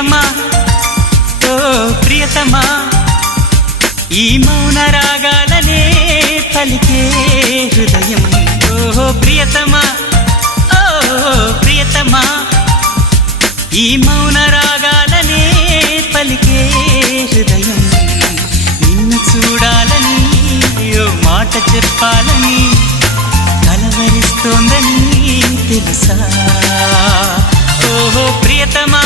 ప్రియతమా ఓ ప్రియతమా ఈ మౌన రాగాలనే పలికే హృదయం ఓ ప్రియతమా ఓ ప్రియతమా ఈ మౌన రాగాలనే పలికే హృదయం నిన్ను చూడాలని ఓ మాట చెప్పాలని కలవరిస్తోందని తెలుసా ఓ ప్రియతమా